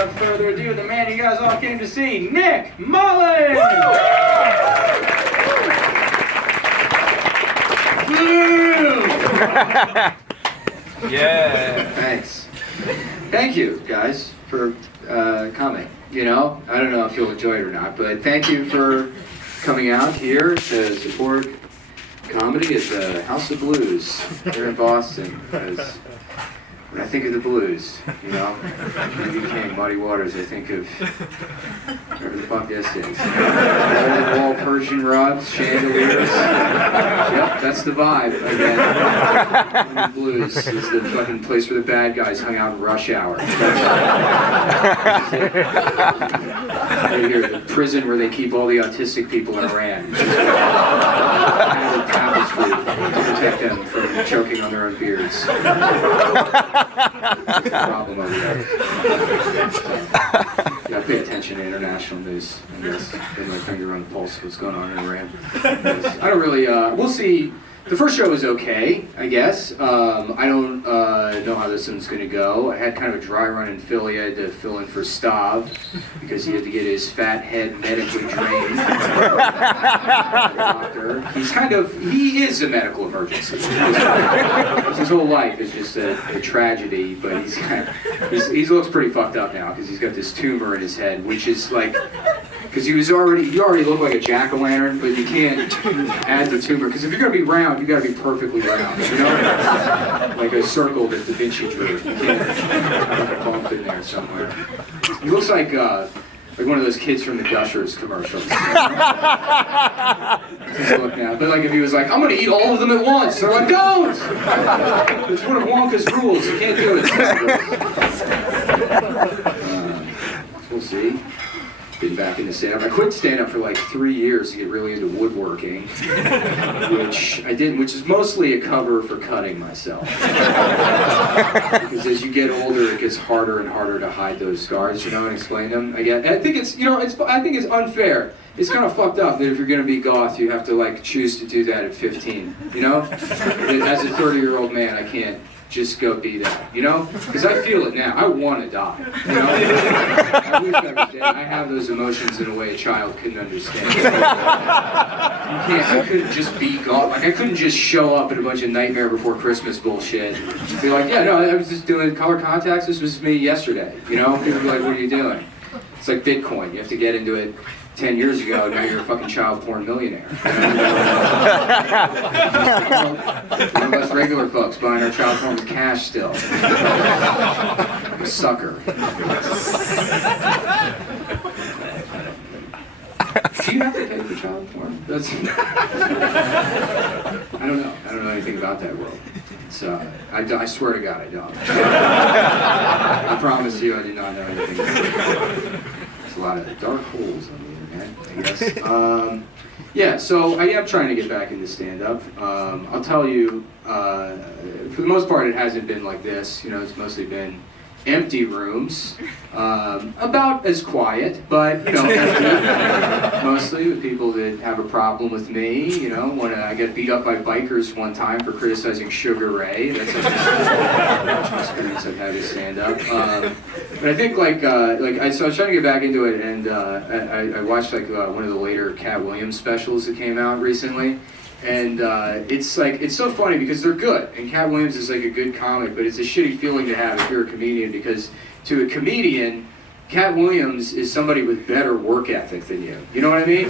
without further ado, the man you guys all came to see, Nick Mullen! Yeah. Thanks. Thank you, guys, for coming. You know, I don't know if you'll enjoy it or not, but thank you for coming out here to support comedy at the House of Blues here in Boston. Because when I think of the blues, you know, B.B. King, Muddy Waters, I think of whatever the fuck this is. Wall Persian rugs, chandeliers. Yep, that's the vibe again. The blues is the fucking place where the bad guys hung out in rush hour. Right here, the prison where they keep all the autistic people in Iran. Tapestry to protect them from choking on their own beards. Problem over there. Yeah, pay attention to international news, I guess. Get my finger on the pulse of what's going on in Iran. I don't really, we'll see. The first show was okay, I guess. I don't know how this one's going to go. I had kind of a dry run in Philly. I had to fill in for Stav because he had to get his fat head medically drained. Doctor. He is a medical emergency. His whole life is just a tragedy, but he looks pretty fucked up now because he's got this tumor in his head, which is like, because he already looked like a jack-o'-lantern, but you can't add the tumor, because if you're going to be round, you got to be perfectly round, you know? Like a circle that Da Vinci drew. You can't have a bump in there somewhere. He looks like one of those kids from the Gushers commercials. Just look now. But like if he was like, I'm going to eat all of them at once, they're like, don't! It's one of Wonka's rules, you can't do it. We'll see. Been back into stand-up. I quit stand-up for like 3 years to get really into woodworking, which I did, which is mostly a cover for cutting myself. Because as you get older, it gets harder and harder to hide those scars, you know, and explain them. I think it's, you know, I think it's unfair. It's kind of fucked up that if you're going to be goth, you have to like choose to do that at 15, you know? As a 30-year-old man, I can't just go be that, you know? Because I feel it now. I want to die, you know? I wish I was dead. I have those emotions in a way a child couldn't understand. I couldn't just be gone. Like, I couldn't just show up at a bunch of Nightmare Before Christmas bullshit. Be like, yeah, no, I was just doing color contacts. This was me yesterday, you know? People be like, what are you doing? It's like Bitcoin. You have to get into it 10 years ago, now you're a fucking child porn millionaire. One of us regular folks buying our child porn with cash still. Like a sucker. Do you have to pay for child porn? I don't know. I don't know anything about that world. So, I swear to God I don't. I promise you I do not know anything about it. There's a lot of dark holes on the internet, I guess. Yeah, so I am trying to get back into stand-up. I'll tell you, for the most part it hasn't been like this. You know, it's mostly been empty rooms, about as quiet, but, you know, empty, mostly with people that have a problem with me, you know. When I got beat up by bikers one time for criticizing Sugar Ray. That's an experience I've had to stand up. But I think so I was trying to get back into it, and I watched like one of the later Cat Williams specials that came out recently. And it's so funny because they're good, and Cat Williams is like a good comic, but it's a shitty feeling to have if you're a comedian, because to a comedian, Cat Williams is somebody with better work ethic than you. You know what I mean?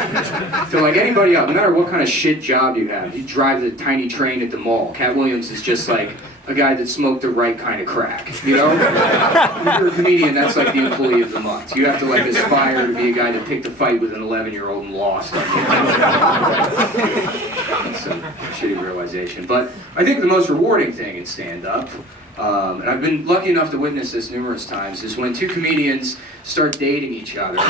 So like anybody else, no matter what kind of shit job you have, you drive the tiny train at the mall. Cat Williams is just like a guy that smoked the right kind of crack, you know? If you're a comedian, that's like the employee of the month. You have to like aspire to be a guy that picked a fight with an 11-year-old and lost. That's a shitty realization. But I think the most rewarding thing in stand-up, and I've been lucky enough to witness this numerous times, is when two comedians start dating each other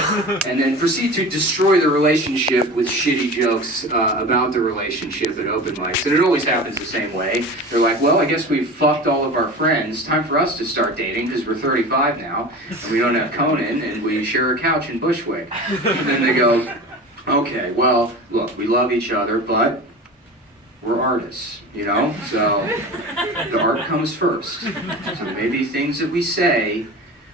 and then proceed to destroy the relationship with shitty jokes about the relationship at open mics. And it always happens the same way. They're like, well, I guess we've fucked all of our friends. Time for us to start dating because we're 35 now and we don't have Conan and we share a couch in Bushwick. And then they go, okay, well, look, we love each other, but we're artists, you know? So the art comes first. So maybe things that we say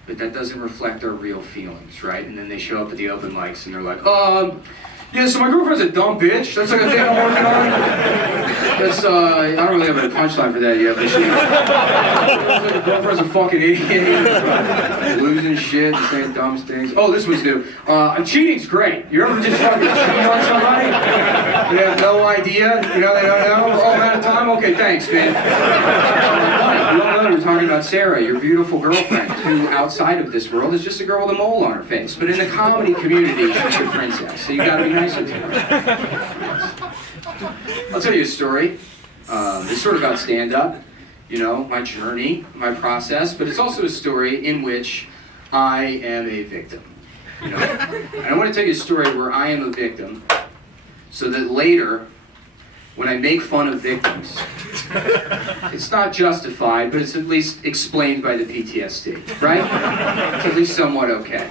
but that doesn't reflect our real feelings, right? And then they show up at the open mics and they're like, yeah, so my girlfriend's a dumb bitch. That's like a thing I'm working on. That's, I don't really have a punchline for that yet, but like her girlfriend's a fucking idiot. Losing shit, saying dumb things. Oh, this was new. Cheating's great. You ever just fucking cheat on somebody? They have no idea? You know, they don't know? Oh, I'm out of time? Okay, thanks, man. You all know we're talking about Sarah, your beautiful girlfriend, who outside of this world is just a girl with a mole on her face. But in the comedy community, she's a princess. So you gotta be nicer to her. Yes. I'll tell you a story. It's sort of about stand-up, you know, my journey, my process, but it's also a story in which I am a victim. You know? And I want to tell you a story where I am a victim, so that later, when I make fun of victims, it's not justified, but it's at least explained by the PTSD, right? It's at least somewhat okay.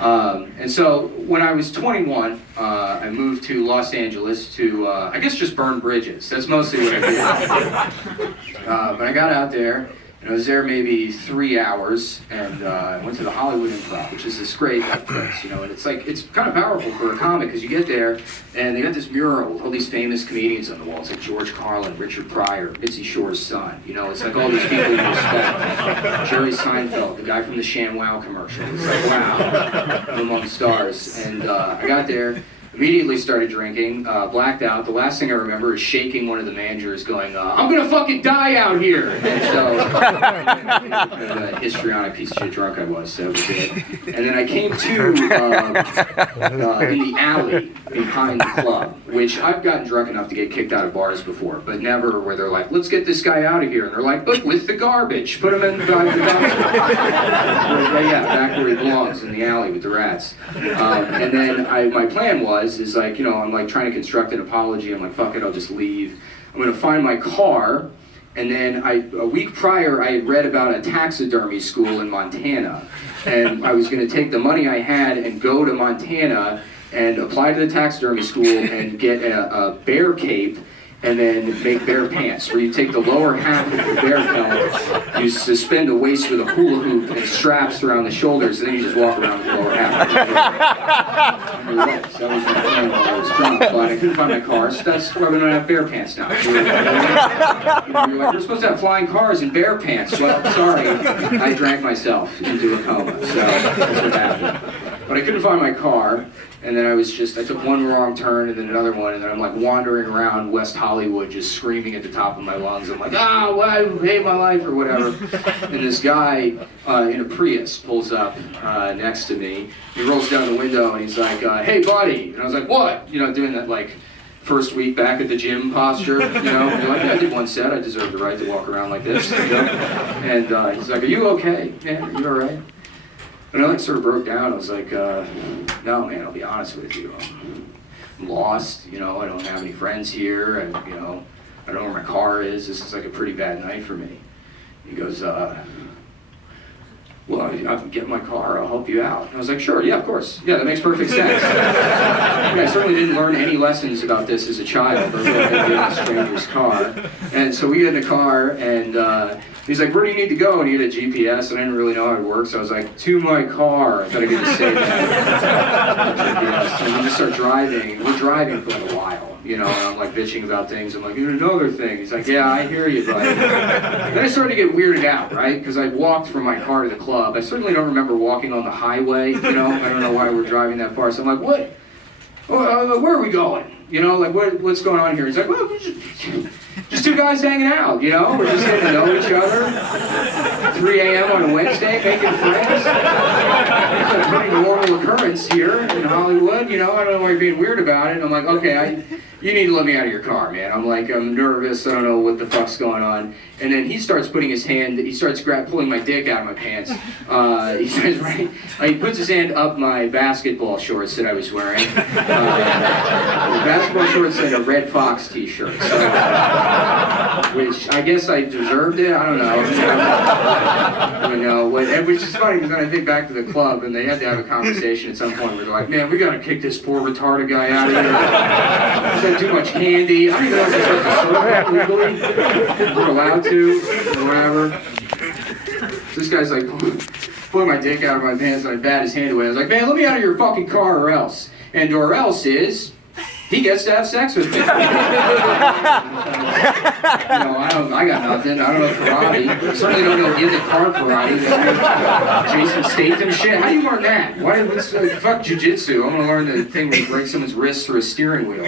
And so when I was 21, I moved to Los Angeles to, I guess, just burn bridges. That's mostly what I did. But I got out there, and I was there maybe 3 hours, and I went to the Hollywood Improv, which is this great place, you know, and it's kind of powerful for a comic, because you get there, and they got this mural with all these famous comedians on the wall. It's like George Carlin, Richard Pryor, Mitzi Shore's son, you know, it's like all these people you respect. Jerry Seinfeld, the guy from the ShamWow commercial. It's like, wow, among stars. And I got there, immediately started drinking, blacked out. The last thing I remember is shaking one of the managers going, I'm gonna fucking die out here! And so, a histrionic piece of shit drunk I was, so that was it. And then I came to, in the alley behind the club, which I've gotten drunk enough to get kicked out of bars before, but never where they're like, let's get this guy out of here. And they're like, look, with the garbage, put him in the dumpster. Yeah, back where he belongs, in the alley with the rats. And then my plan is like, you know, I'm like trying to construct an apology. I'm like, fuck it, I'll just leave. I'm gonna find my car. And then a week prior, I had read about a taxidermy school in Montana. And I was gonna take the money I had and go to Montana and apply to the taxidermy school and get a bear cape and then make bear pants, where you take the lower half of the bear pelt, you suspend a waist with a hula hoop and straps around the shoulders, and then you just walk around with the lower half. So that was my plan while I was drunk, but I couldn't find my car, so that's why we don't have bear pants now. You're like, we're supposed to have flying cars and bear pants. Well, sorry, I drank myself into a coma, so that's what happened. But I couldn't find my car, and then I took one wrong turn and then another one, and then I'm like wandering around West Hollywood just screaming at the top of my lungs. I'm like, well, I hate my life or whatever. And this guy in a Prius pulls up next to me. He rolls down the window and he's like, hey buddy. And I was like, what? You know, doing that like first week back at the gym posture, you know? And you're like, yeah, I did one set. I deserve the right to walk around like this, you know? And he's like, are you okay? Yeah, you all right? And I like sort of broke down. I was like, no, man, I'll be honest with you. I'm lost, you know, I don't have any friends here, and, you know, I don't know where my car is. This is like a pretty bad night for me. He goes, well, I can get my car, I'll help you out. And I was like, sure, yeah, of course. Yeah, that makes perfect sense. I certainly didn't learn any lessons about this as a child, but in a stranger's car. And so we get in the car, and he's like, where do you need to go? And he had a GPS, and I didn't really know how it worked, so I was like, to my car. I thought I could just say that. GPS. And we just start driving. We're driving for like a while, you know, and I'm like bitching about things. I'm like, another thing. He's like, yeah, I hear you, buddy. Then I started to get weirded out, right? Because I walked from my car to the club. I certainly don't remember walking on the highway, you know. I don't know why we're driving that far. So I'm like, what? Where are we going? You know, like, what's going on here? He's like, well, just two guys hanging out, you know? We're just getting to know each other. 3 a.m. on a Wednesday, making friends. It's a pretty normal occurrence here in Hollywood, you know? I don't know why you're being weird about it. And I'm like, okay, you need to let me out of your car, man. I'm like, I'm nervous, I don't know what the fuck's going on. And then he starts putting his hand, he starts pulling my dick out of my pants. He says, right, he puts his hand up my basketball shorts that I was wearing. The basketball shorts and a Red Fox t-shirt. So, which I guess I deserved it, I don't know. You know, which is funny because then I think back to the club and they had to have a conversation at some point where they're like, man, we gotta kick this poor retarded guy out of here. He's had too much candy. I don't even know if he's supposed to serve that legally. We're allowed to, or whatever. This guy's like pulling my dick out of my pants and I bat his hand away. I was like, man, let me out of your fucking car or else. And or else is, he gets to have sex with me. I got nothing. I don't know karate. I certainly don't know in the car karate. Jason Statham shit. How do you learn that? Why? Fuck jujitsu. I'm gonna learn the thing where you break someone's wrist through a steering wheel.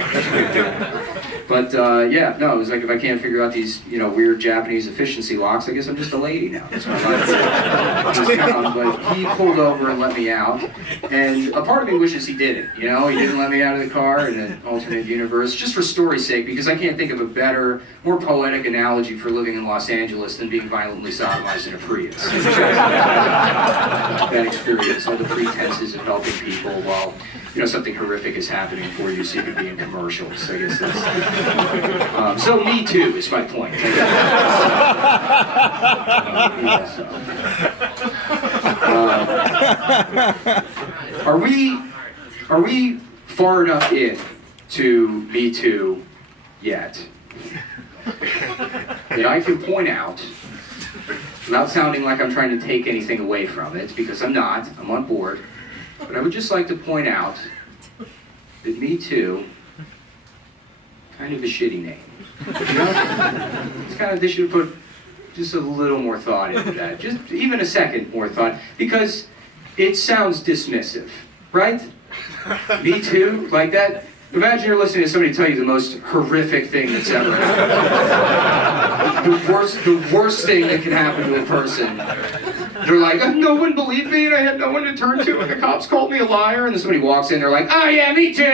But yeah, no, it was like if I can't figure out these, weird Japanese efficiency locks, I guess I'm just a lady now. That's what But he pulled over and let me out, and a part of me wishes he didn't. He didn't let me out of the car in an alternate universe, just for story's sake, because I can't think of a better, more poetic analogy for living in Los Angeles than being violently sodomized in a Prius. That experience, all the pretenses of helping people while something horrific is happening for you, so you can be in commercials. I guess that's. So Me Too is my point. Are we far enough in to Me Too yet that I can point out, without sounding like I'm trying to take anything away from it, because I'm not, I'm on board, but I would just like to point out that Me Too, kind of a shitty name. It's kind of, they should put just a little more thought into that, just even a second more thought, because it sounds dismissive, right? Me Too, like that. Imagine you're listening to somebody tell you the most horrific thing that's ever happened. The worst thing that can happen to a person. They're like, no one believed me and I had no one to turn to and the cops called me a liar, and then somebody walks in, they're like, oh yeah, me too! You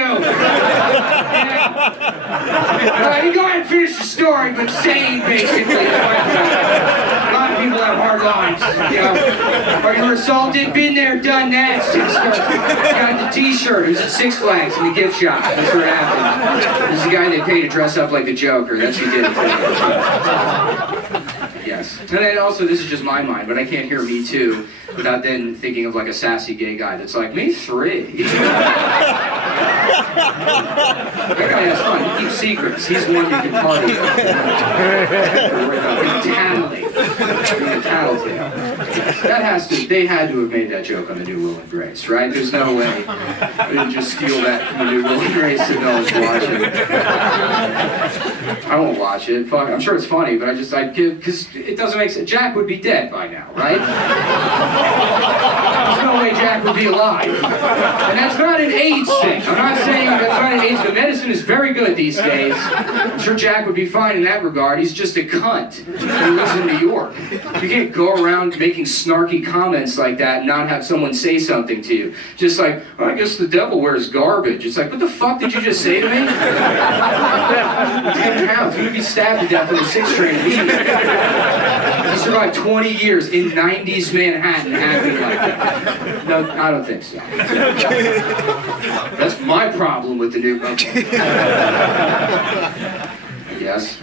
go ahead and finish the story, but sane, basically. A lot of people have hard lives, Or you were assaulted, been there, done that. Got the t-shirt, it was at Six Flags in the gift shop. That's what happened. This is the guy they paid to dress up like the Joker. That's what he did. Yes. And then also, this is just my mind, but I can't hear Me Too without then thinking of like a sassy gay guy that's like, Me 3. That guy has fun. He keeps secrets. He's one you can party with. Tattletale. They had to have made that joke on the new Will and Grace, right? There's no way they didn't just steal that from the new Will and Grace and no one's watching. I won't watch it. Fuck, I'm sure it's funny, but because it doesn't make sense. Jack would be dead by now, right? There's no way Jack would be alive. And that's not an AIDS thing. I'm not saying that's not an AIDS, but medicine is very good these days. I'm sure Jack would be fine in that regard. He's just a cunt who lives in New York. You can't go around making snarky comments like that and not have someone say something to you. Just like, I guess the devil wears garbage. It's like, what the fuck did you just say to me? 10 pounds. He would be stabbed to death with a 6-string weed. He survived 20 years in 90s Manhattan acting like that. No, I don't think so. That's my problem with the new Yes.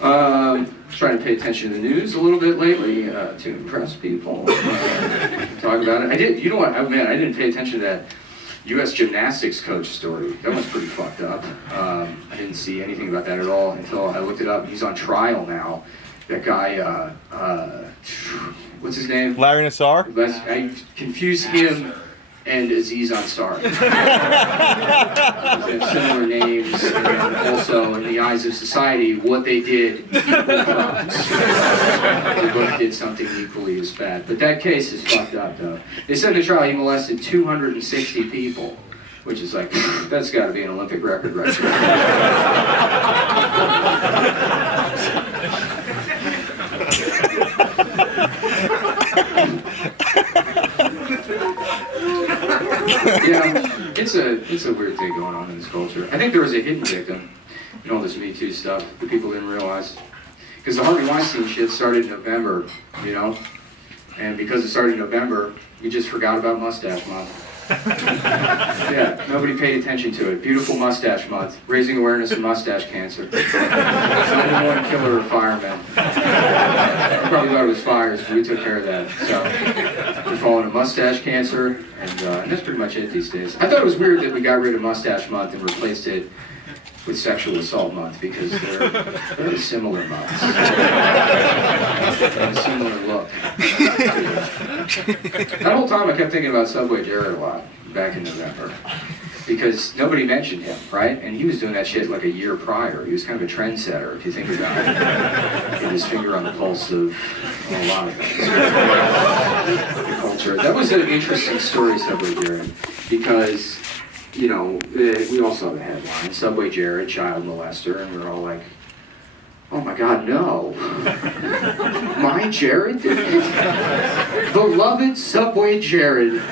Trying to pay attention to the news a little bit lately to impress people. Talk about it. I did. You know what? I didn't pay attention to that U.S. gymnastics coach story. That was pretty fucked up. I didn't see anything about that at all until I looked it up. He's on trial now. That guy, what's his name? Larry Nassar? I confuse him and Aziz Ansari. They have similar names, and also in the eyes of society, what they did equal crimes. They both did something equally as bad. But that case is fucked up, though. They said in the trial he molested 260 people, which is like, that's got to be an Olympic record right there. Yeah, it's a weird thing going on in this culture. I think there was a hidden victim in all this Me Too stuff that people didn't realize. Because the Harvey Weinstein shit started in November, and because it started in November, we just forgot about Mustache Month. Yeah, nobody paid attention to it. Beautiful Mustache Month, raising awareness of mustache cancer. It's not the one killer of firemen. I probably thought it was fires, but we took care of that. So we're falling to mustache cancer, and that's pretty much it these days. I thought it was weird that we got rid of Mustache Month and replaced it with Sexual Assault Month because they're very similar months. And a similar look. That whole time I kept thinking about Subway Jared a lot back in November. Because nobody mentioned him, right? And he was doing that shit like a year prior. He was kind of a trendsetter, if you think about it. He had his finger on the pulse of a lot of things. The culture. That was an interesting story, Subway Jared, because, you know, we all saw the headline, Subway Jared, child molester, and we were all like, oh my God, no. My Jared? Beloved Subway Jared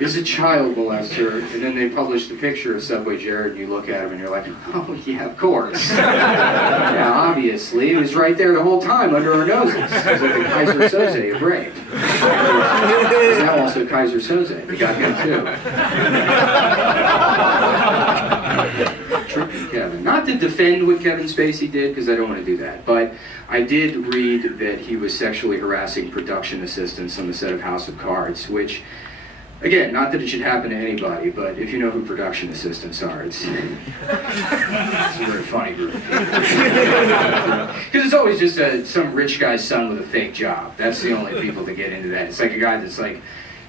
is a child molester. And then they published a picture of Subway Jared and you look at him and you're like, oh yeah, of course. Yeah, obviously. It was right there the whole time under our noses. It was like the Kaiser Soze of rape. He's now also Kaiser Soze. We got him too. Tricky Kevin. Not to defend what Kevin Spacey did, because I don't want to do that, but I did read that he was sexually harassing production assistants on the set of House of Cards, which, again, not that it should happen to anybody, but if you know who production assistants are, it's a very funny group. Because it's always just some rich guy's son with a fake job. That's the only people that get into that. It's like a guy that's like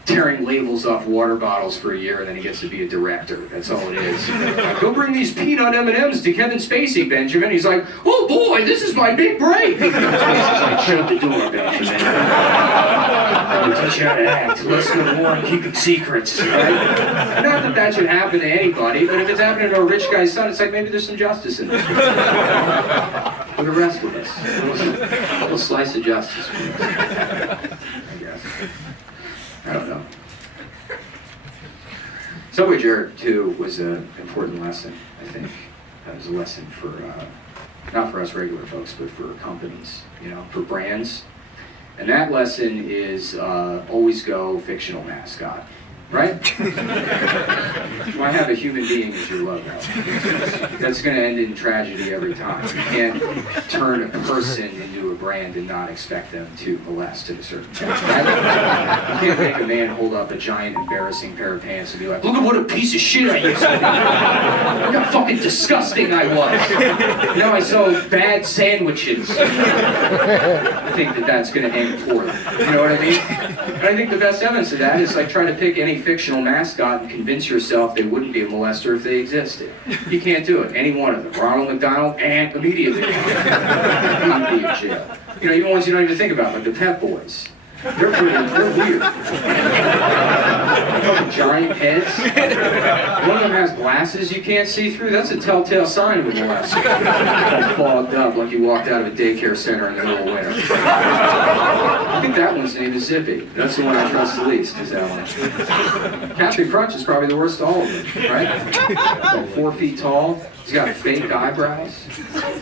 tearing labels off water bottles for a year and then he gets to be a director. That's all it is. Like, go bring these peanut M&Ms to Kevin Spacey, Benjamin. He's like, oh boy, this is my big break. Spacey's like, shut the door, Benjamin. I'll teach you how to act. Listen to more and keeping secrets. Right? Not that that should happen to anybody, but if it's happening to a rich guy's son, it's like maybe there's some justice in this. For the rest of us. A little slice of justice for us, I guess. I don't know. Subway Jared, too, was an important lesson, I think. It was a lesson for, not for us regular folks, but for companies, you know, for brands. And that lesson is always go fictional mascot, right? Why have a human being as your logo? That's going to end in tragedy every time. You can't turn a person into a brand and not expect them to molest at a certain point, right? You can't make a man hold up a giant embarrassing pair of pants and be like, look at what a piece of shit I used to be. Look how fucking disgusting I was. Now I sell bad sandwiches. I think that that's going to end poorly. You know what I mean? And I think the best evidence of that is like trying to pick any fictional mascot and convince yourself they wouldn't be a molester if they existed. You can't do it. Any one of them. Ronald McDonald, and immediately you'd be in jail. You know, even ones you don't even think about, like the Pep Boys. They're weird. Fucking giant heads. One of them has glasses you can't see through. That's a telltale sign of a molester. All fogged up like you walked out of a daycare center in the middle of winter. I think that one's name is Zippy. That's the one I trust the least, is that one. Captain Crunch is probably the worst of all of them, right? Like 4 feet tall. He's got fake eyebrows.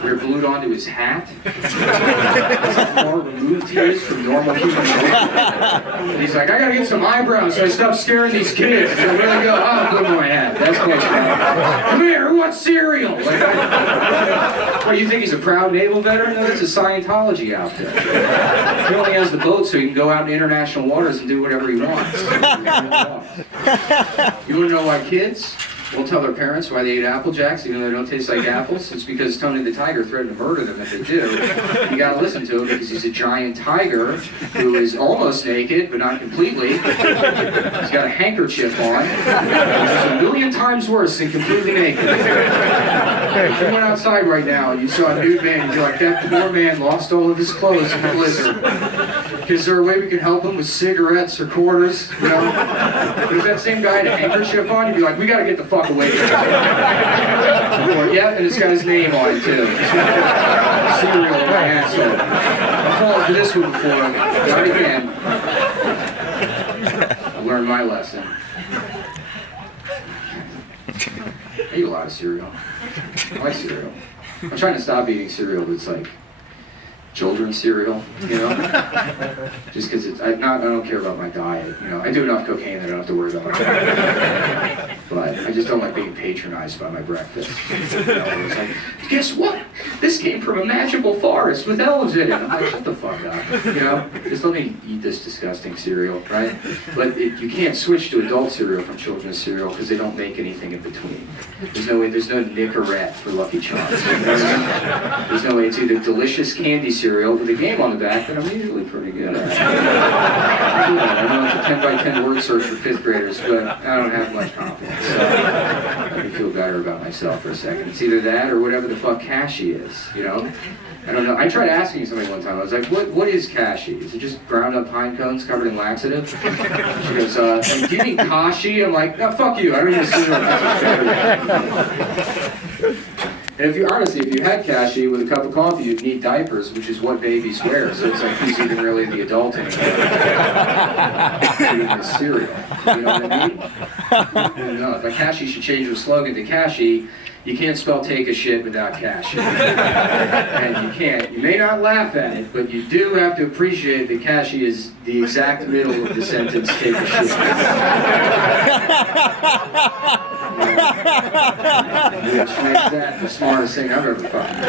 They're glued onto his hat. That's how far removed he is from normal human beings. He's like, I gotta get some eyebrows so I stop scaring these kids. So really go, oh, put them on my hat. That's close enough. Come here, who wants cereal? Like, what, you think he's a proud naval veteran? No, that's a Scientology outfit. He only has the boat so he can go out in international waters and do whatever he wants. You wanna know why kids won't tell their parents why they ate Apple Jacks even though they don't taste like apples? It's because Tony the Tiger threatened to murder them if they do. You gotta listen to him because he's a giant tiger who is almost naked, but not completely. He's got a handkerchief on. It's a million times worse than completely naked. If you went outside right now and you saw a nude man, you'd be like, that poor man lost all of his clothes in the blizzard. Is there a way we can help him with cigarettes or quarters? You know? But if that same guy had a handkerchief on, you'd be like, we gotta get the fuck away from him. Yeah, and it's got his name on it too. Cereal on my asshole. I've fallen for this one before. Not again. I learned my lesson. I eat a lot of cereal. I like cereal. I'm trying to stop eating cereal that's like children's cereal, you know? Just because I don't care about my diet, you know? I do enough cocaine that I don't have to worry about my diet. But I just don't like being patronized by my breakfast. You know, it's like, guess what? This came from a magical forest with elves in it. I'm like, shut the fuck up. You know, just let me eat this disgusting cereal, right? But you can't switch to adult cereal from children's cereal because they don't make anything in between. There's no way. There's no Nicorette for Lucky Charms. You know what I mean? There's no way. It's either delicious candy cereal with a game on the back that I'm usually pretty good at. I know it's a 10 by 10 word search for 5th graders, but I don't have much confidence. So let me feel better about myself for a second. It's either that or whatever the fuck cashy is, you know? I don't know. I tried asking somebody one time. I was like, what is cashy? Is it just ground up pine cones covered in laxative? She goes, do you mean kashi? I'm like, no, fuck you. I don't even see what. And if you had cashy with a cup of coffee, you'd need diapers, which is what babies wear. So it's like, who's even really the adult anymore? Eating the cereal. You know what I mean? No, if cashy should change the slogan to cashy, you can't spell take a shit without cashy. And you can't. You may not laugh at it, but you do have to appreciate that cashy is the exact middle of the sentence take a shit. Which makes that the smartest thing I've ever found.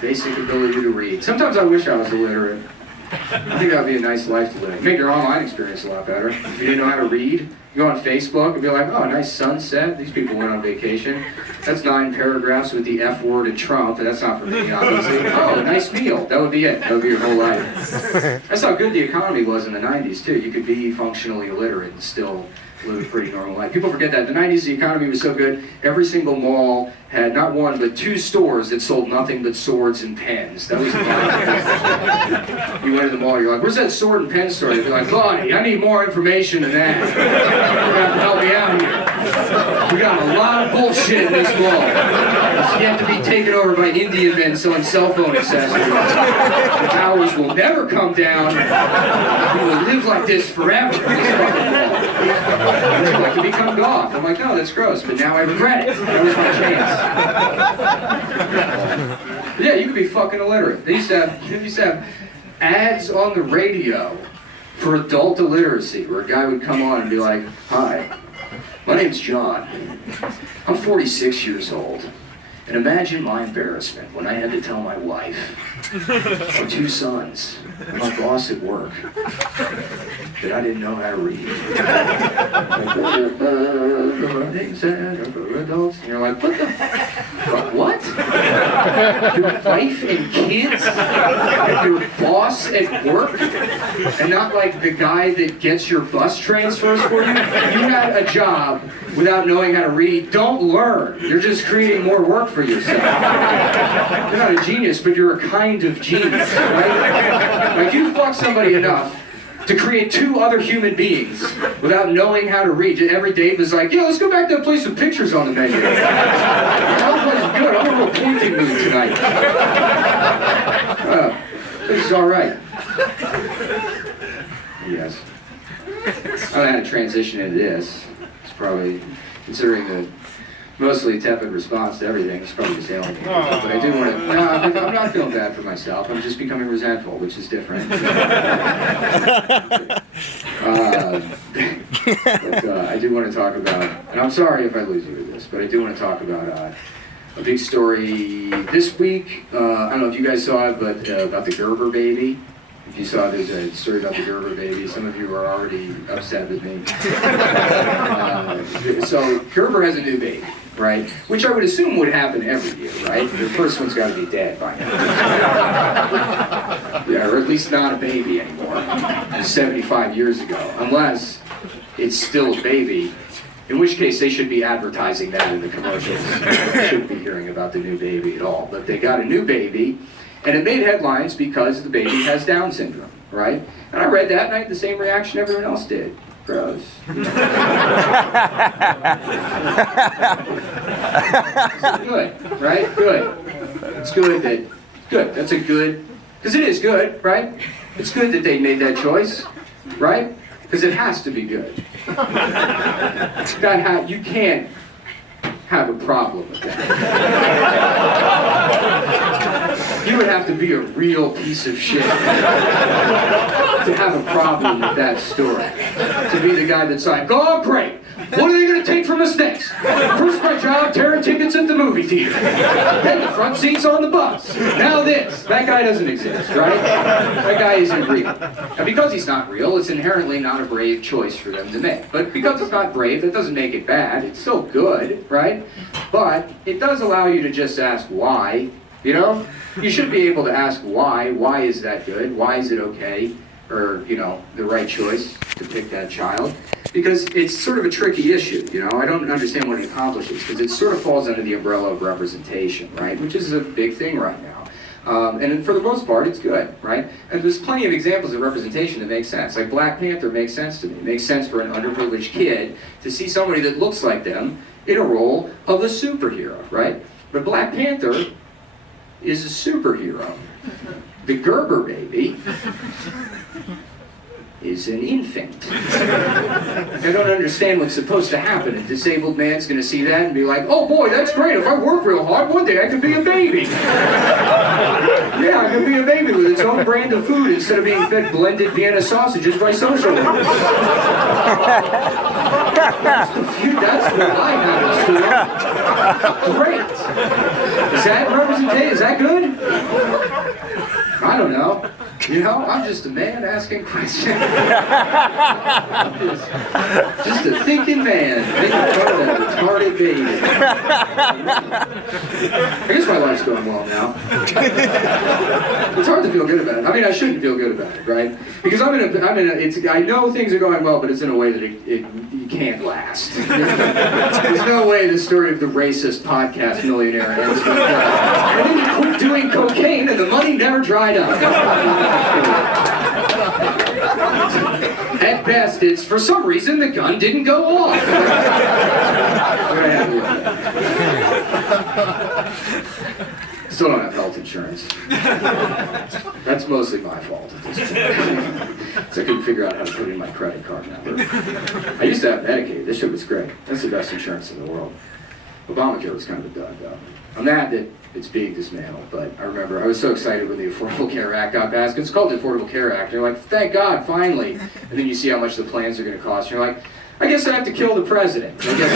Basic ability to read. Sometimes I wish I was illiterate. I think that would be a nice life to live. Make your online experience a lot better. If you didn't know how to read, you go on Facebook and be like, oh, nice sunset. These people went on vacation. That's 9 paragraphs with the F word and Trump, and that's not for me, obviously. Oh, nice meal. That would be it. That would be your whole life. That's how good the economy was in the 90s, too. You could be functionally illiterate and still live a pretty normal life. People forget that. In the 90s, the economy was so good, every single mall had not one, but 2 stores that sold nothing but swords and pens. That was the line. You went to the mall, you're like, where's that sword and pen store? You'd be like, Bonnie, I need more information than that. You're going to have to help me out here. We got a lot of bullshit in this mall. You have to be taken over by Indian men selling cell phone accessories. The towers will never come down. We will live like this forever in this fucking mall. I'd like to become goth. I'm like, no, that's gross, but now I regret it. That was my chance. Yeah, you could be fucking illiterate. They used to have ads on the radio for adult illiteracy, where a guy would come on and be like, hi, my name's John. I'm 46 years old. And imagine my embarrassment when I had to tell my wife, our 2 sons, and my boss at work, that I didn't know how to read. For adults. And you're like, what the fuck? What? Your wife and kids? And your boss at work? And not like the guy that gets your bus transfers for you? You had a job without knowing how to read. Don't learn. You're just creating more work for yourself. You're not a genius, but you're a kind of genius, right? Like, you fuck somebody enough to create 2 other human beings without knowing how to read. Every date was like, yeah, let's go back to a place with pictures on the menu. That place is good. I'm in a real painting mood tonight. This is all right. Yes. I don't know how to transition into this. It's probably, considering the mostly tepid response to everything, it's probably just alien. But I do want to, no, I'm not feeling bad for myself. I'm just becoming resentful, which is different. But I do want to talk about, and I'm sorry if I lose you with this, but I do want to talk about a big story this week. I don't know if you guys saw it, but about the Gerber baby. If you saw, there's a story about the Gerber baby. Some of you are already upset with me. So Gerber has a new baby, right? Which I would assume would happen every year, right? The first one's got to be dead by now. Yeah, or at least not a baby anymore. 75 years ago. Unless it's still a baby, in which case they should be advertising that in the commercials. They shouldn't be hearing about the new baby at all. But they got a new baby. And it made headlines because the baby has Down syndrome, right? And I read that and I had the same reaction everyone else did. Gross. Good, right? Good. It's good that, good. That's a good, because it is good, right? It's good that they made that choice, right? Because it has to be good. You can't have a problem with that. You would have to be a real piece of shit to to have a problem with that story. To be the guy that's like, oh great, what are they going to take from us next? First my job, tearing tickets at the movie theater. Then the front seats on the bus. Now this. That guy doesn't exist, right? That guy isn't real. And because he's not real, it's inherently not a brave choice for them to make. But because it's not brave, that doesn't make it bad. It's still good, right? But it does allow you to just ask why, you know? You should be able to ask why. Why is that good? Why is it okay? Or, you know, the right choice to pick that child. Because it's sort of a tricky issue, you know? I don't understand what it accomplishes, because it sort of falls under the umbrella of representation, right? Which is a big thing right now. And for the most part, it's good, right? And there's plenty of examples of representation that make sense. Like Black Panther makes sense to me. It makes sense for an underprivileged kid to see somebody that looks like them in a role of a superhero, right? But Black Panther is a superhero. The Gerber baby is an infant. I don't understand what's supposed to happen. A disabled man's going to see that and be like, oh boy, that's great. If I work real hard, one day I could be a baby. Yeah, I could be a baby with its own brand of food instead of being fed blended Vienna sausages by social workers. That's what I have in store. Great. Is that representation? Is that good? I don't know. You know, I'm just a man asking questions. just a thinking man making fun of that retarded baby. I guess my life's going well now. It's hard to feel good about it. I mean, I shouldn't feel good about it, right? Because I know things are going well, but it's in a way that it can't last. There's no way the story of the racist podcast millionaire ends with and then he quit doing cocaine and the money never dried up. At best, it's for some reason the gun didn't go off. Still don't have health insurance. That's mostly my fault at this point. So I couldn't figure out how to put in my credit card number. I used to have Medicaid. This shit was great. That's the best insurance in the world. Obamacare was kind of a dud, though. I'm mad that it's being dismantled, but I remember I was so excited when the Affordable Care Act got passed. It's called the Affordable Care Act. You're like, thank God, finally. And then you see how much the plans are going to cost. You're like, I guess I have to kill the president. I guess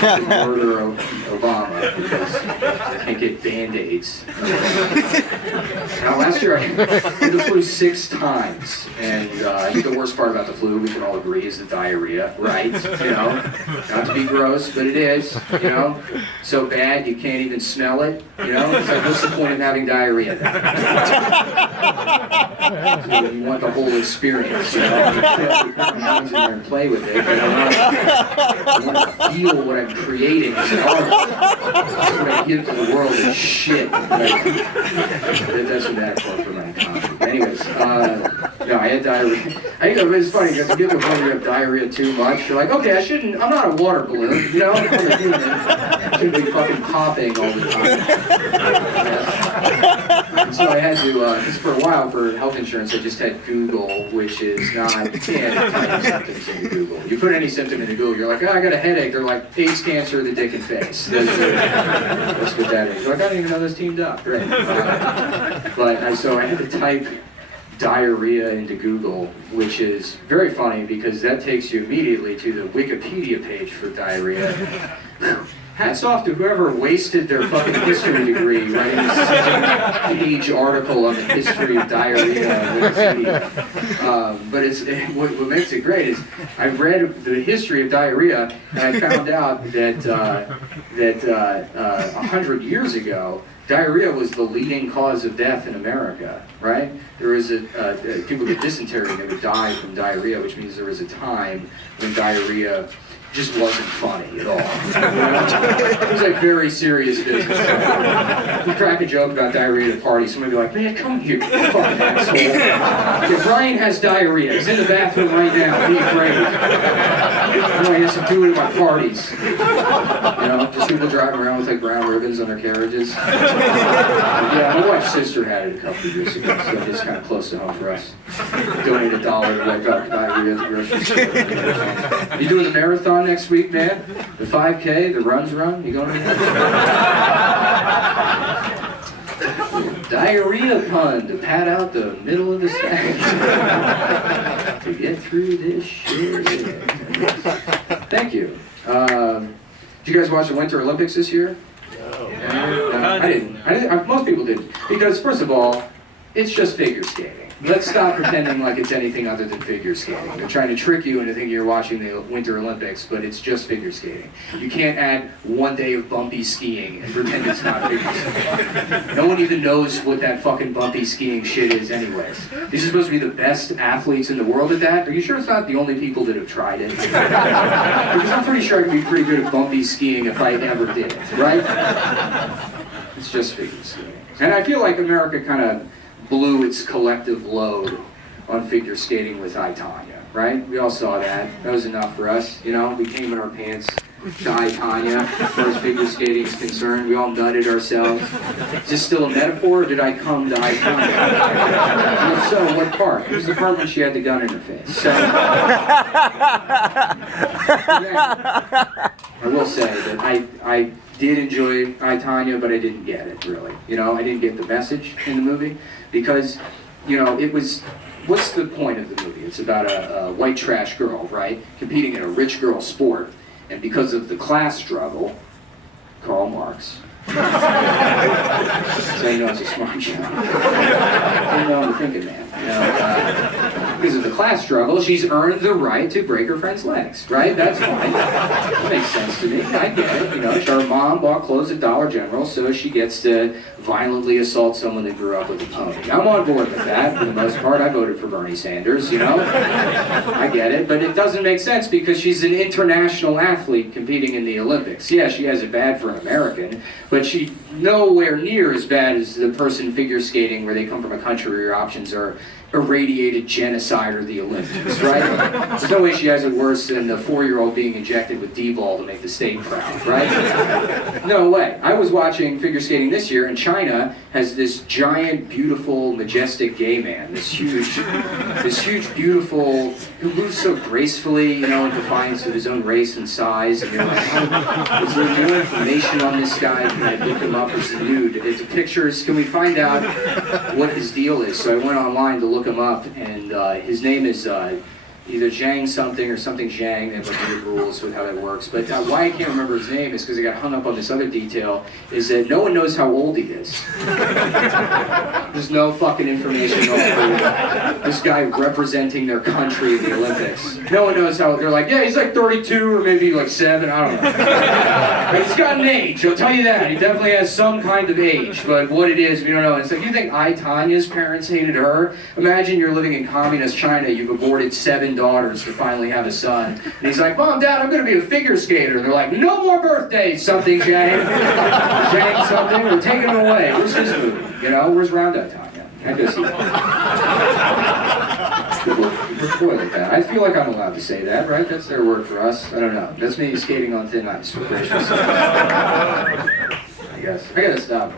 I have to murder Obama because I can't get Band-Aids. Now, last year I had the flu 6 times, and I think the worst part about the flu, we can all agree, is the diarrhea, right? You know, not to be gross, but it is, you know, so bad you can't even smell it, you know? It's like, what's the point of having diarrhea then? So you want the whole experience, you know? In there and play with it. I want to feel what I'm creating as an artist. That's what I give to the world is shit. That's what that's for my economy. Anyways, no, I had diarrhea. I think it's funny because if you get to the point where you have diarrhea too much, you're like, okay, I'm not a water balloon, you know? I'm a human. I shouldn't be fucking popping all the time. And so I had to, just for a while, for health insurance, I just had Google, which is not, you can't type symptoms into Google. You put any symptom into Google, you're like, oh, I got a headache. They're like, AIDS, cancer, the dick and face. That's what that is. You're like, I didn't even know this teamed up. Great. So I had to type diarrhea into Google, which is very funny because that takes you immediately to the Wikipedia page for diarrhea. Hats off to whoever wasted their fucking history degree writing a 6-page article on the history of diarrhea. But what makes it great is I read the history of diarrhea and I found out that 100 years ago, diarrhea was the leading cause of death in America, right? There was people get dysentery and they would die from diarrhea, which means there was a time when diarrhea just wasn't funny at all. You know? It was like very serious business. You crack a joke about diarrhea at a party, somebody would be like, man, come here, you fucking asshole. Okay, Brian has diarrhea. He's in the bathroom right now. Be afraid. He has to do it at my parties. You know, just people driving around with like brown ribbons on their carriages. Yeah, my wife's sister had it a couple of years ago, so it's kind of close to home for us. Donate $1 to like diarrhea at the grocery store. You doing the marathon next week, man? The 5K, the runs run? You going to diarrhea pun to pad out the middle of the stack to get through this shit. Thank you. Did you guys watch the Winter Olympics this year? No. I didn't. Most people didn't. Because, first of all, it's just figure skating. Let's stop pretending like it's anything other than figure skating. They're trying to trick you into thinking you're watching the Winter Olympics, but it's just figure skating. You can't add one day of bumpy skiing and pretend it's not figure skating. No one even knows what that fucking bumpy skiing shit is anyways. These are supposed to be the best athletes in the world at that. Are you sure it's not the only people that have tried it? Because I'm pretty sure I could be pretty good at bumpy skiing if I ever did it, right? It's just figure skating. And I feel like America kind of blew its collective load on figure skating with I, Tonya, right? We all saw that. That was enough for us, you know? We came in our pants to I, Tonya, as far as figure skating is concerned. We all nutted ourselves. Is this still a metaphor, or did I come to I, Tonya? And if so, what part? It was the part when she had the gun in her face. So, I will say that I did enjoy I, Tonya, but I didn't get it, really. You know, I didn't get the message in the movie because, you know, it was, what's the point of the movie? It's about a white trash girl, right, competing in a rich girl sport, and because of the class struggle, Karl Marx. So you know it's a smart show. You know I'm thinking, man. You know, because of the class struggle, she's earned the right to break her friend's legs, right? That's fine. That makes sense to me. I get it. You know, her mom bought clothes at Dollar General, so she gets to violently assault someone that grew up with a pony. I'm on board with that for the most part. I voted for Bernie Sanders, you know? I get it, but it doesn't make sense because she's an international athlete competing in the Olympics. Yeah, she has it bad for an American, but she's nowhere near as bad as the person figure skating where they come from a country where your options are irradiated genocide or the Olympics, right? There's no way she has it worse than the 4-year-old being injected with D-ball to make the state proud, right? No way. I was watching figure skating this year, and China has this giant, beautiful, majestic gay man, this huge, beautiful, who moves so gracefully, you know, in defiance of his own race and size, and you're like, oh, is there new information on this guy? Can I look him up as a nude? It's pictures, can we find out what his deal is? So I went online to look him up, and his name is either Zhang something or something Zhang. They have like weird rules with how that works. But why I can't remember his name is because I got hung up on this other detail, is that no one knows how old he is. There's no fucking information on this guy representing their country in the Olympics. No one knows how, they're like, yeah, he's like 32 or maybe like 7, I don't know. But he's got an age, I'll tell you that. He definitely has some kind of age, but what it is, we don't know. It's like, you think I, Tanya's parents hated her? Imagine you're living in communist China, you've aborted 7 daughters to finally have a son. And he's like, Mom, Dad, I'm going to be a figure skater. And they're like, no more birthdays, something, Zhang. Zhang something, we're taking him away. Where's his movie? You know, where's Roundout Tanya? I go see that. I feel like I'm allowed to say that, right? That's their word for us. I don't know. That's me skating on thin ice with gracious. I guess. I gotta stop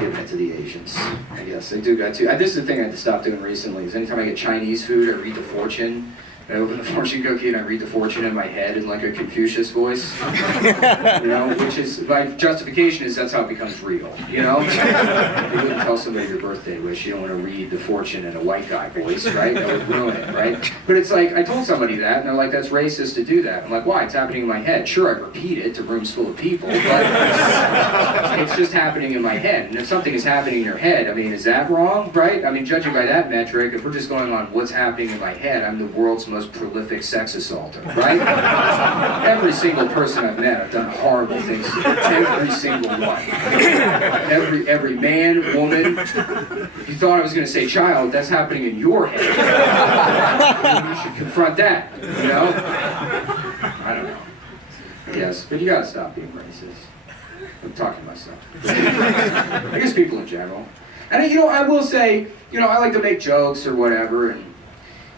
giving it to the Asians. I guess I do got to. This is the thing I had to stop doing recently. Is anytime I get Chinese food, I read the fortune. I open the fortune cookie and I read the fortune in my head in like a Confucius voice. You know, which is, my justification is that's how it becomes real. You know? You wouldn't tell somebody your birthday wish, you don't want to read the fortune in a white guy voice, right? That would ruin it, right? But it's like, I told somebody that and they're like, that's racist to do that. I'm like, why? It's happening in my head. Sure, I repeat it to rooms full of people, but it's just happening in my head. And if something is happening in your head, I mean, is that wrong, right? I mean, judging by that metric, if we're just going on what's happening in my head, I'm the world's most prolific sex assaulter, right? Every single person I've met, I've done horrible things to. Every single one. Every man, woman. If you thought I was going to say child, that's happening in your head. Maybe you should confront that, you know? I don't know. Yes, but you gotta stop being racist. I'm talking to myself. I guess people in general. And you know, I will say, you know, I like to make jokes or whatever, and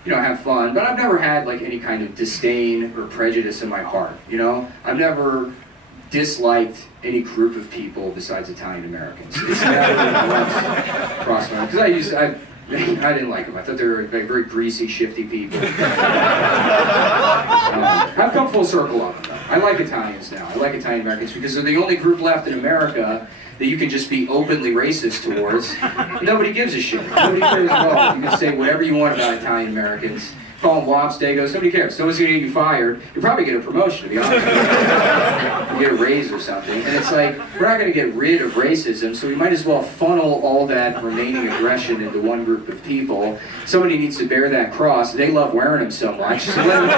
you know, have fun, but I've never had like any kind of disdain or prejudice in my heart, you know? I've never disliked any group of people besides Italian Americans. It's never once crossed my mind, because I didn't like them. I thought they were very greasy, shifty people. I've come full circle on them, though. I like Italians now. I like Italian Americans because they're the only group left in America that you can just be openly racist towards. Nobody gives a shit. Nobody cares at all. You can say whatever you want about Italian Americans. Call them lobstagos, nobody cares. Nobody's gonna get you fired. You'll probably get a promotion, to be honest with you. You get a raise or something. And it's like, we're not gonna get rid of racism, so we might as well funnel all that remaining aggression into one group of people. Somebody needs to bear that cross. They love wearing them so much. So let them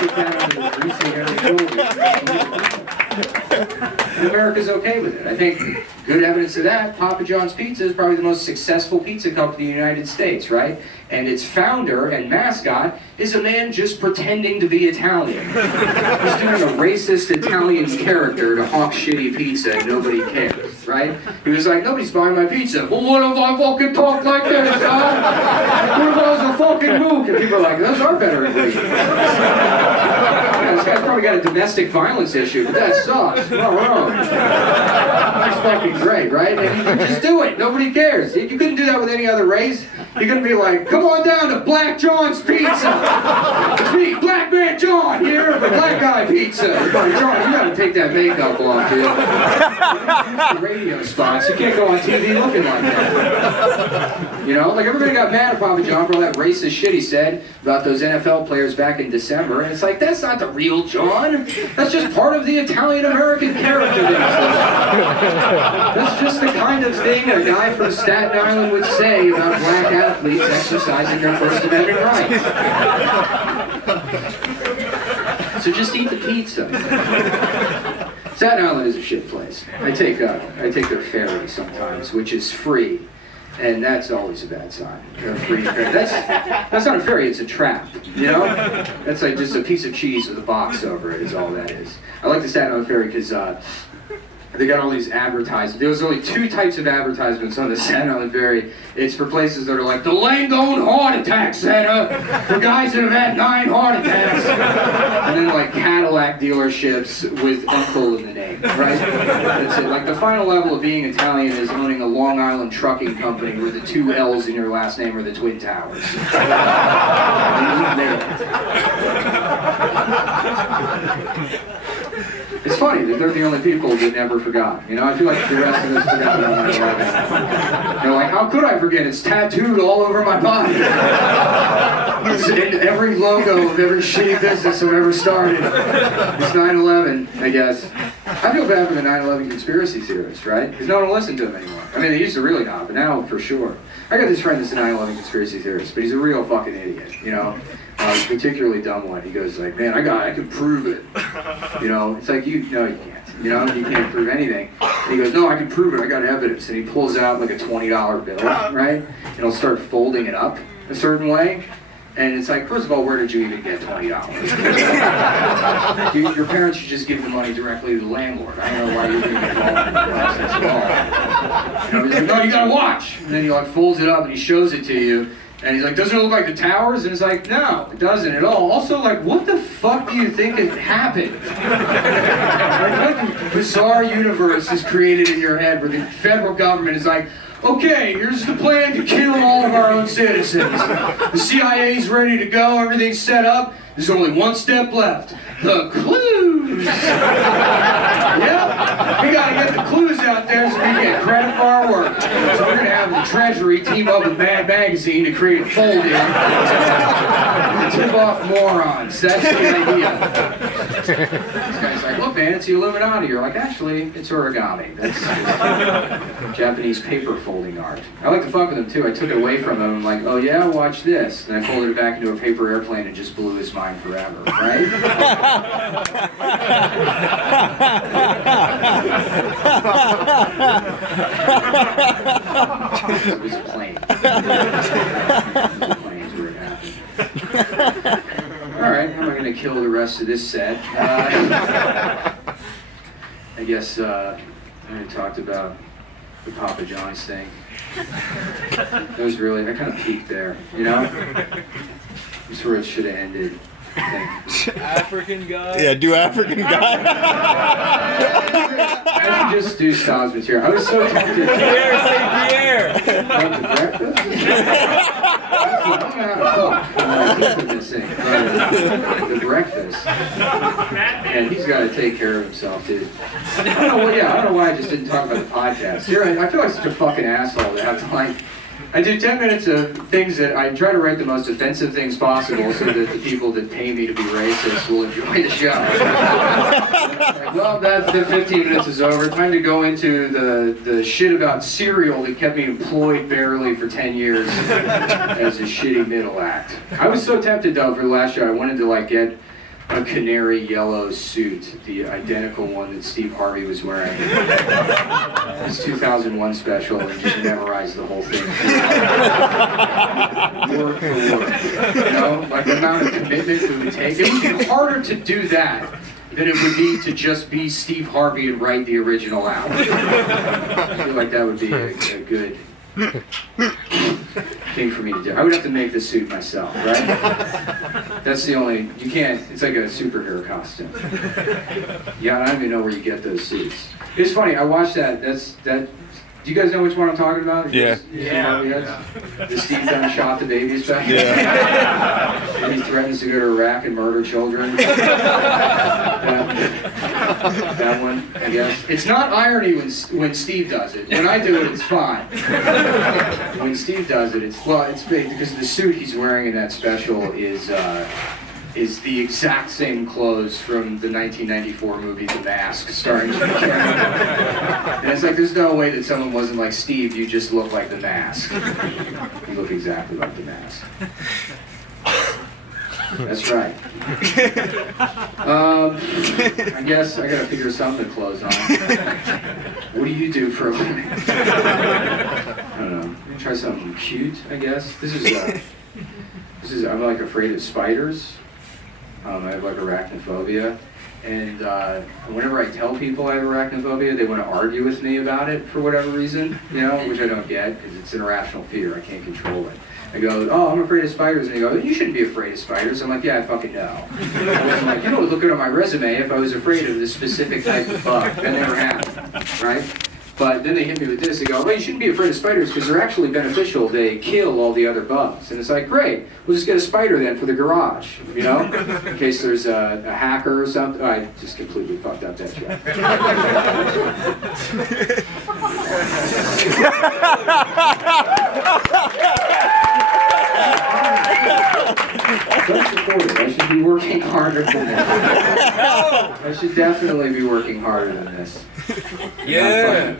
kick that under the greasy hairy shoulders. And America's okay with it. I think good evidence of that, Papa John's Pizza is probably the most successful pizza company in the United States, right? And its founder and mascot is a man just pretending to be Italian. He's doing a racist Italian character to hawk shitty pizza and nobody cares, right? He was like, nobody's buying my pizza. Well, what if I fucking talk like this, huh? What if I was a fucking mook? And people are like, those are better ingredients. Yeah, this guy's probably got a domestic violence issue, but that sucks. No, wrong. That's fucking great, right? And you just do it. Nobody cares. You couldn't do that with any other race. You couldn't be like, come on down to Black John's Pizza. It's me, Black Man John, here for Black Guy Pizza. John, you gotta take that makeup off, dude. The radio spots. You can't go on TV looking like that. You know, like everybody got mad at Papa John for all that racist shit he said about those NFL players back in December, and it's like, that's not the real John. That's just part of the Italian-American character that's just the kind of thing a guy from Staten Island would say about black athletes exercising their First Amendment rights. So just eat the pizza. Staten Island is a shit place. I take their ferry sometimes, which is free. And that's always a bad sign. A free ferry. That's not a ferry, it's a trap, you know? That's like just a piece of cheese with a box over it is all that is. I like the Staten Island ferry because they got all these advertisements. There's only two types of advertisements on the Staten Island ferry. It's for places that are like, the Langone Heart Attack Center for guys that have had 9 heart attacks. And then like Cadillac dealerships with uncle in the name, right? That's it. Like the final level of being Italian is owning a Long Island trucking company where the 2 L's in your last name are the Twin Towers. It's funny that they're the only people that never forgot. You know, I feel like the rest of us forgot about 9/11. They're like, how could I forget? It's tattooed all over my body. It's in every logo of every shitty business I've ever started. It's 9/11, I guess. I feel bad for the 9/11 conspiracy theorists, right? Because no one will listen to them anymore. I mean, they used to really not, but now for sure. I got this friend that's a 9/11 conspiracy theorist, but he's a real fucking idiot, you know? Particularly dumb one. He goes like, man, I can prove it. You know, it's like, no, you can't. You know, you can't prove anything. And he goes, no, I can prove it. I got evidence. And he pulls out like a $20 bill, right? And he'll start folding it up a certain way. And it's like, first of all, where did you even get $20? Your parents should just give the money directly to the landlord. I don't know why you're being involved in the process at all. You know, he's like, no, you gotta watch. And then he like folds it up and he shows it to you. And he's like, doesn't it look like the towers? And it's like, no, it doesn't at all. Also, like, what the fuck do you think has happened? Like, what bizarre universe is created in your head where the federal government is like, okay, here's the plan to kill all of our own citizens. The CIA's ready to go, everything's set up. There's only one step left. The clues! Yep, we gotta get the clues out there so we can get credit for our work. So we're gonna have the Treasury team up with Mad Magazine to create a fold-in to tip off morons. That's the idea. This guy's like, look man, it's the Illuminati. You're like, actually, it's origami. That's Japanese paper folding art. I like to fuck with him too. I took it away from him. I'm like, oh yeah, watch this. And I folded it back into a paper airplane and just blew his mind forever, right? It was a plane. It was a plane is where it happened. Alright, how am I going to kill the rest of this set? I guess I already talked about the Papa John's thing. That was really, I kind of peaked there, you know? That's where it should have ended. African guy? Yeah, do African guy. I should just do Styles material. I was so tempted. Pierre, say Pierre! Went to breakfast? I don't know how to cook. embarrassing. But the breakfast, and he's got to take care of himself, dude. I don't know why I just didn't talk about the podcast. Here, I feel like such a fucking asshole to have to like. I do 10 minutes of things that I try to write the most offensive things possible so that the people that pay me to be racist will enjoy the show. Well, the 15 minutes is over. Time to go into the shit about cereal that kept me employed barely for 10 years as a shitty middle act. I was so tempted though for the last show, I wanted to like get a canary yellow suit, the identical one that Steve Harvey was wearing. His 2001 special, and just memorize the whole thing. Word for word. You know, like the amount of commitment it would take. It would be harder to do that than it would be to just be Steve Harvey and write the original album. I feel like that would be a good thing for me to do. I would have to make the suit myself, right? That's the only, you can't, it's like a superhero costume. Yeah, I don't even know where you get those suits. It's funny, I watched that, do you guys know which one I'm talking about? Yeah. The Steve Dunn shot the babies back. Yeah. And he threatens to go to Iraq and murder children. That one, I guess. It's not irony when Steve does it. When I do it, it's fine. When Steve does it, it's big because the suit he's wearing in that special is the exact same clothes from the 1994 movie The Mask, starring Jim Carrey. And it's like, there's no way that someone wasn't like, Steve, you just look like The Mask. You look exactly like The Mask. That's right. I guess I gotta figure something to close on. What do you do for a living? I don't know. Try something cute, I guess. This is I'm like afraid of spiders. I have like arachnophobia, and whenever I tell people I have arachnophobia, they want to argue with me about it for whatever reason, you know, which I don't get because it's an irrational fear. I can't control it. I go, oh, I'm afraid of spiders, and they go, you shouldn't be afraid of spiders. I'm like, yeah, I fucking know. And I'm like, you know, look good on my resume if I was afraid of this specific type of bug. That never happened, right? But then they hit me with this. They go, well, you shouldn't be afraid of spiders because they're actually beneficial. They kill all the other bugs. And it's like, great, we'll just get a spider then for the garage, you know? In case there's a hacker or something. I just completely fucked up that joke. Don't support it. I should be working harder than this. I should definitely be working harder than this. Yeah.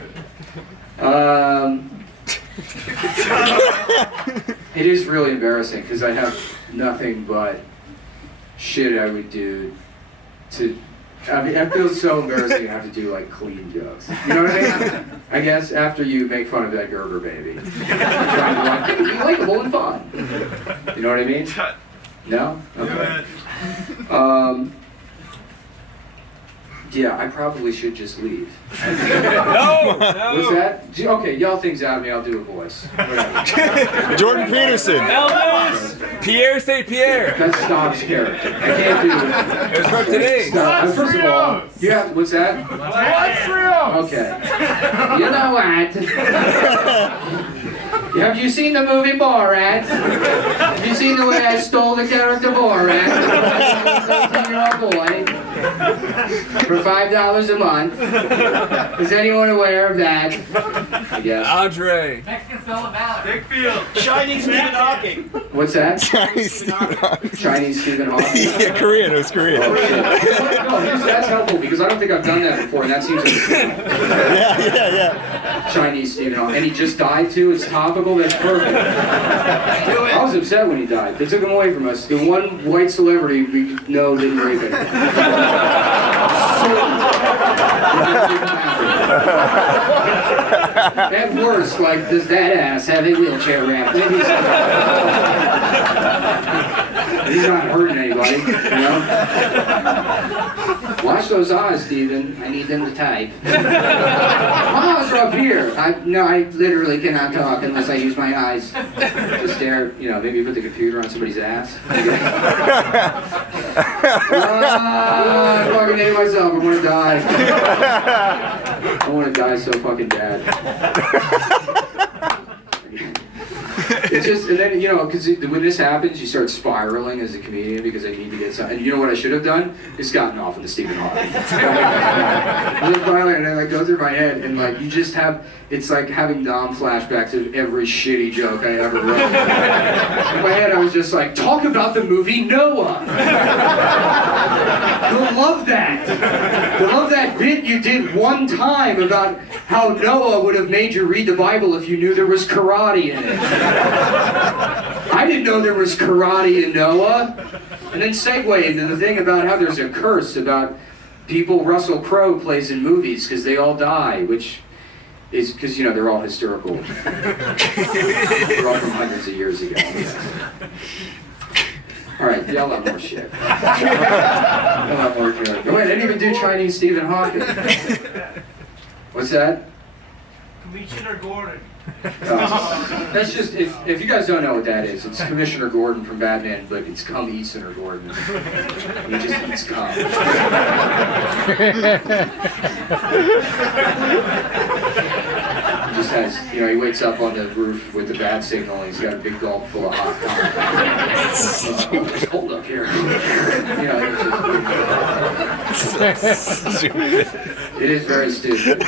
It is really embarrassing because I have nothing but shit I would do to. I mean, it feels so embarrassing to have to do like clean jokes. You know what I mean? I guess after you make fun of that Gerber baby, you're trying to be likable and fun. You know what I mean? No? Okay. Yeah, I probably should just leave. No! What's that? Okay, yell things out at me, I'll do a voice. Whatever. Jordan Peterson. Elvis! Pierre St. Pierre! That's Stobbs' character. I can't do It was from today. First of all, you have, what's that? Okay. You know what? Have you seen the movie Borat? Have you seen the way I stole the character Borat? I'm a 13-year-old boy. For $5 a month. Is anyone aware of that? I guess. Andre. Mexican Stella Valley. Chinese Stephen Hawking. What's that? Chinese Stephen Hawking. Chinese Stephen Hawking? Yeah, Korean. It was Korean. Oh, shit. No, that's helpful because I don't think I've done that before, and that seems like Yeah. Chinese Stephen Hawking. And he just died too? It's topical? That's perfect. I was upset when he died. They took him away from us. The one white celebrity we know didn't rape anyone. At worst, like, does that ass have a wheelchair ramp? He's not hurting anybody, you know? Watch those eyes, Steven. I need them to type. My eyes are up here. No, I literally cannot talk unless I use my eyes to stare, you know, maybe put the computer on somebody's ass. I fucking hate myself. I want to die. I want to die so fucking bad. It's just, and then, you know, because when this happens, you start spiraling as a comedian because I need to get something. And you know what I should have done? Is gotten off of the Stephen Hawking. And then like go through my head, and like you just have, it's like having Dom flashbacks of every shitty joke I ever wrote. In my head, I was just like, talk about the movie Noah. You'll love that. You'll love that bit you did one time about how Noah would have made you read the Bible if you knew there was karate in it. I didn't know there was karate in Noah. And then segue into the thing about how there's a curse about people Russell Crowe plays in movies because they all die, which is because, you know, they're all historical. They're all from hundreds of years ago. All right, yell out more shit. Yell out more shit. Wait, I didn't even do Chinese Stephen Hawking. What's that? Commissioner Gordon. That's just, if you guys don't know what that is, it's Commissioner Gordon from Batman, but it's cum Easter Gordon. He just eats cum. He just has, you know, he wakes up on the roof with the bat signal and he's got a big gulp full of hot cum. Hold up here. You know, it's just, it is very stupid.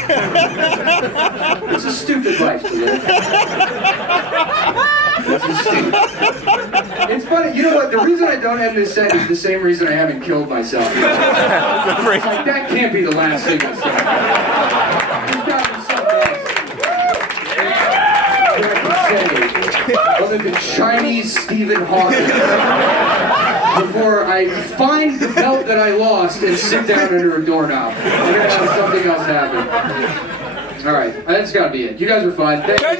It's a stupid life to live. It's stupid. It's funny, you know what? The reason I don't end this set is the same reason I haven't killed myself. It's like, that can't be the last thing I say. There's got to be something else that I can say other than Chinese Stephen Hawking. Before I find the belt that I lost and sit down under a doorknob. We're gonna have something else happen. All right, that's gotta be it. You guys are fun. Thank you.